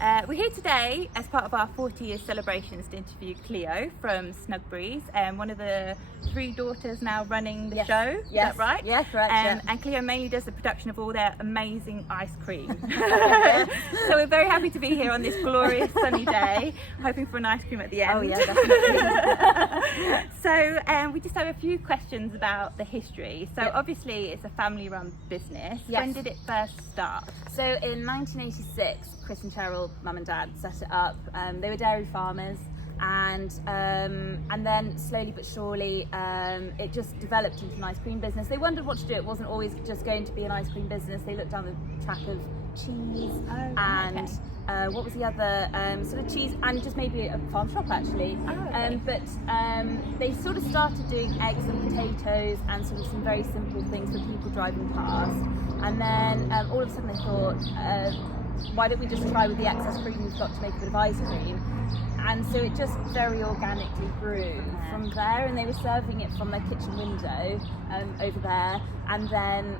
We're here today as part of our 40 year celebrations to interview Cleo from Snugburys, one of the 3 daughters now running the show. Is that right? Yeah, correct. And Cleo mainly does the production of all their amazing ice cream. So we're very happy to be here on this glorious sunny day, hoping for an ice cream at the end. Oh yeah, definitely. So we just have a few questions about the history. So Yep. obviously it's a family run business. Yes. When did it first start? So in 1986, Chris and Cheryl, mum and dad, set it up. They were dairy farmers, and then slowly but surely it just developed into an ice cream business. They wondered what to do. It wasn't always just going to be an ice cream business. They looked down the track of cheese and what was the other sort of cheese, and just maybe a farm shop actually. But they sort of started doing eggs and potatoes and sort of some very simple things for people driving past, and then all of a sudden they thought, why don't we just try with the excess cream we've got to make a bit of ice cream? And so it just very organically grew from there, and they were serving it from their kitchen window over there, and then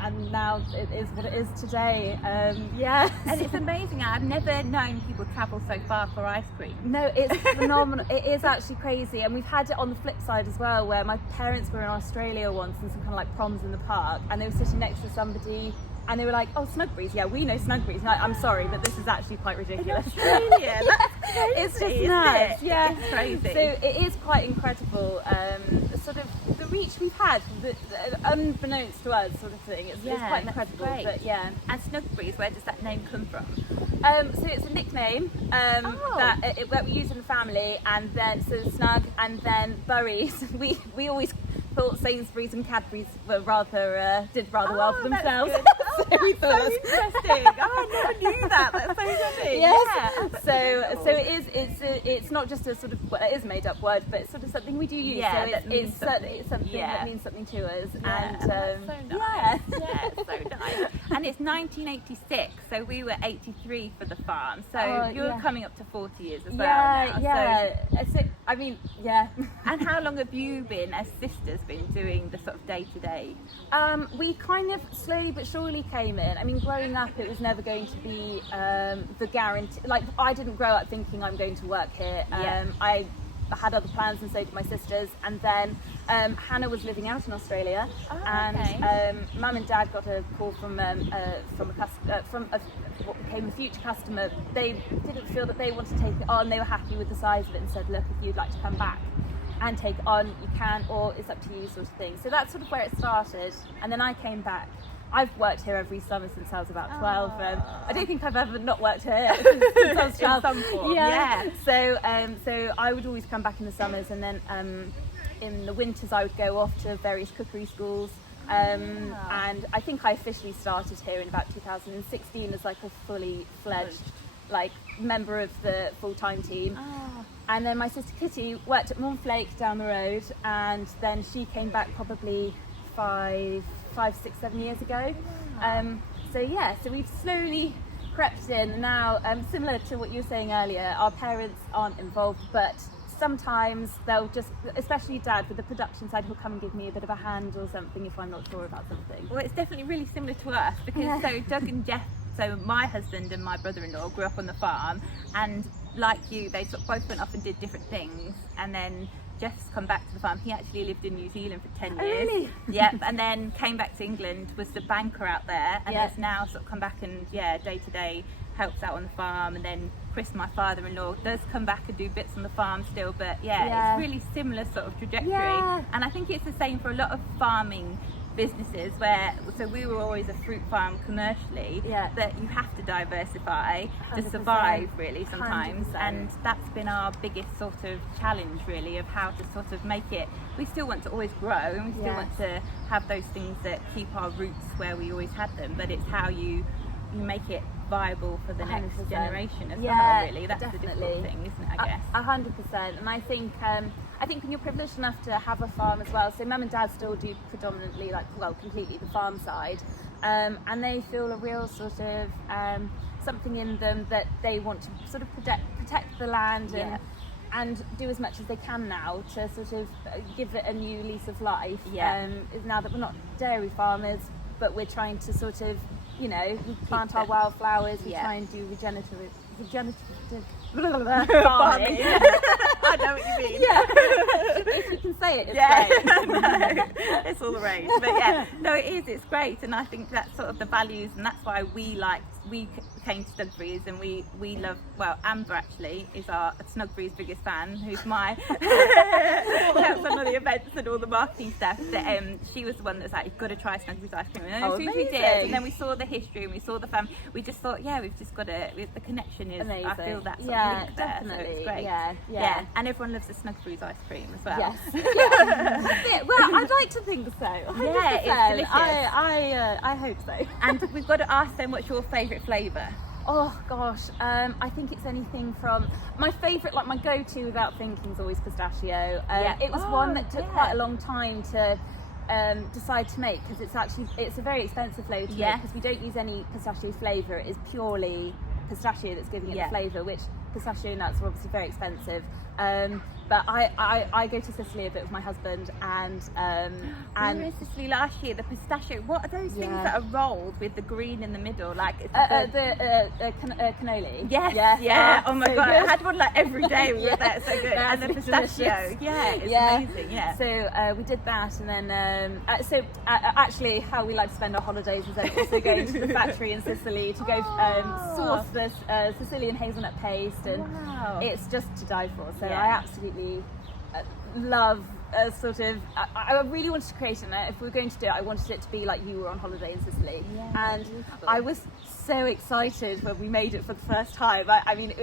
and now it is what it is today. And it's amazing. I've never known people travel so far for ice cream. No, it's phenomenal. It is actually crazy, and we've had it on the flip side as well, where my parents were in Australia once in some kind of like proms in the park, and they were sitting next to somebody, and they were like, "Oh, Snugburys, yeah, we know Snugburys." And I'm sorry, but this is actually quite ridiculous. Australia, that's crazy, It's just nuts. Yeah, it's crazy. So it is quite incredible, sort of the reach we've had, unbeknownst to us, sort of thing. It's quite incredible. Great. But yeah. And Snugburys, where does that name come from? So it's a nickname that we use in the family, and then so Snug, and then Burries. We always thought Sainsbury's and Cadbury's were did rather well for themselves. So we thought so interesting. I never knew that. That's so funny. Yes. So it's not just a sort of, well, it is a made up word, but it's sort of something we do use. Yeah, so it's something that means something to us. Yeah, And that's so nice. Yeah, it's so nice. And it's 1986, so we were 83 for the farm. So you're coming up to 40 years as well now. Yeah. So, I mean, yeah. And how long have you been, as sisters, been doing the sort of day to day? We kind of slowly but surely came in. I mean, growing up, it was never going to be the guarantee. Like, I didn't grow up thinking I'm going to work here. I had other plans, and so did my sisters. And then Hannah was living out in Australia, and Mum and Dad got a call from what became a future customer. They didn't feel that they wanted to take it on. They were happy with the size of it, and said, "Look, if you'd like to come back and take it on, you can, or it's up to you," sort of thing. So that's sort of where it started. And then I came back. I've worked here every summer since I was about 12. I don't think I've ever not worked here since I was 12. In some form. Yeah. So I would always come back in the summers, and then in the winters I would go off to various cookery schools. And I think I officially started here in about 2016 as like a fully fledged like member of the full-time team. And then my sister Kitty worked at Montflake down the road, and then she came back probably 5, 6, 7 years ago. So we've slowly crept in now. Similar to what you were saying earlier, our parents aren't involved, but sometimes they'll just, especially Dad with the production side, he'll come and give me a bit of a hand or something if I'm not sure about something. Well, it's definitely really similar to us, because so Doug and Jeff, so my husband and my brother-in-law, grew up on the farm, and like you, they sort of both went off and did different things, and then Jeff's come back to the farm. He actually lived in New Zealand for 10 years. Oh, really? Yep, and then came back to England, was the banker out there, and has now sort of come back and day to day helps out on the farm. And then Chris, my father-in-law, does come back and do bits on the farm still, but it's really similar sort of trajectory. And I think it's the same for a lot of farming businesses, where so we were always a fruit farm commercially, that you have to diversify 100%. To survive really sometimes. 100%. And that's been our biggest sort of challenge really, of how to sort of make it, we still want to always grow, and we still want to have those things that keep our roots where we always had them, but it's how you make it viable for the next 100%. Generation as well, really. That's definitely the difficult thing, isn't it, I guess? 100%. And I think when you're privileged enough to have a farm as well, so Mum and Dad still do predominantly, completely the farm side, and they feel a real sort of something in them that they want to sort of protect the land and do as much as they can now to sort of give it a new lease of life. Now that we're not dairy farmers, but we're trying to sort of you know, we plant our wildflowers, we try and do regenerative farming. I know what you mean. Yeah. If you can say it, it's great. It's all the rage. But yeah, no, it is. It's great, and I think that's sort of the values, and that's why we came to Snugburys, and we love. Well, Amber actually is our Snugburys' biggest fan, who's my helps on all the events and all the marketing stuff. But, she was the one that was like, "You've got to try Snugburys ice cream." And as soon as we did, and then we saw the history and we saw the family, we just thought, yeah, we've just got to. The connection is. Amazing. I feel that sort of link there, definitely. so it's great. Yeah. And everyone loves the Snugburys ice cream as well. Yes. Yeah. Well, I'd like to think so. 100%. Yeah, it's delicious. I hope so. And we've got to ask them, what's your favourite flavour? Oh gosh, I think it's anything from my favourite, like my go-to without thinking, is always pistachio. It was one that took quite a long time to decide to make, because it's a very expensive flavour to make, because we don't use any pistachio flavour. It is purely pistachio that's giving it the flavour, which pistachio nuts are obviously very expensive. But I go to Sicily a bit with my husband, and we were in Sicily last year. The pistachio, what are those things that are rolled with the green in the middle, like it's cannoli? Yes. Oh my so god, good. I had one like every day. We were there, it's so good. And the pistachio, it's amazing. Yeah. So we did that, and then actually, how we like to spend our holidays is then also going to the factory in Sicily to go source this Sicilian hazelnut paste, and it's just to die for. So I absolutely love sort of. I really wanted to create it. If we were going to do it, I wanted it to be like you were on holiday in Sicily, and beautiful. I was so excited when we made it for the first time. I mean,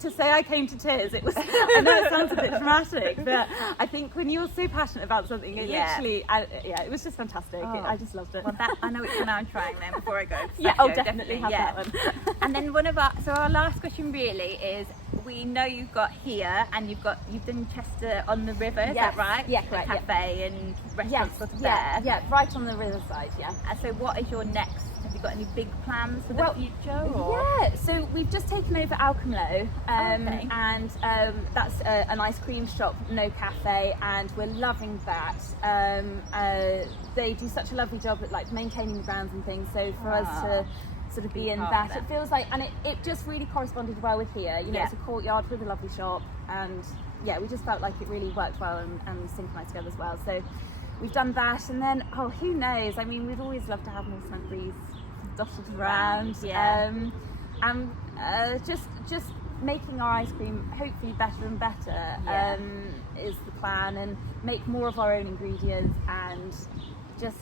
to say I came to tears, it was. I know it sounds a bit dramatic, but I think when you're so passionate about something, it literally, it was just fantastic. I just loved it. Well, I know which one I'm trying then before I go. Definitely have that one. And then our last question really is: we know you've got here, and you've done Chester on the river. Is that right? Yeah, correct. Cafe and restaurants sort of there. Yeah, right on the riverside. Yeah. And so, what is your next? Have you got any big plans for the future? Or? Yeah, so we've just taken over Alcomlo, and that's an ice cream shop, no cafe, and we're loving that. They do such a lovely job at like maintaining the grounds and things. So for us to sort of be in that, it feels like, and it just really corresponded well with here. You know, it's a courtyard with a lovely shop, and we just felt like it really worked well and synchronized together as well. So we've done that, and then who knows? I mean, we'd always love to have more Snugburys dotted around, and just making our ice cream hopefully better and better is the plan, and make more of our own ingredients, and just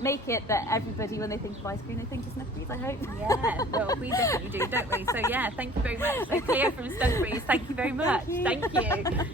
make it that everybody, when they think of ice cream, they think of Snugburys, I hope. Yeah, well, we definitely do, don't we? So thank you very much. So Cleo from Snugburys, thank you very much. Thank you.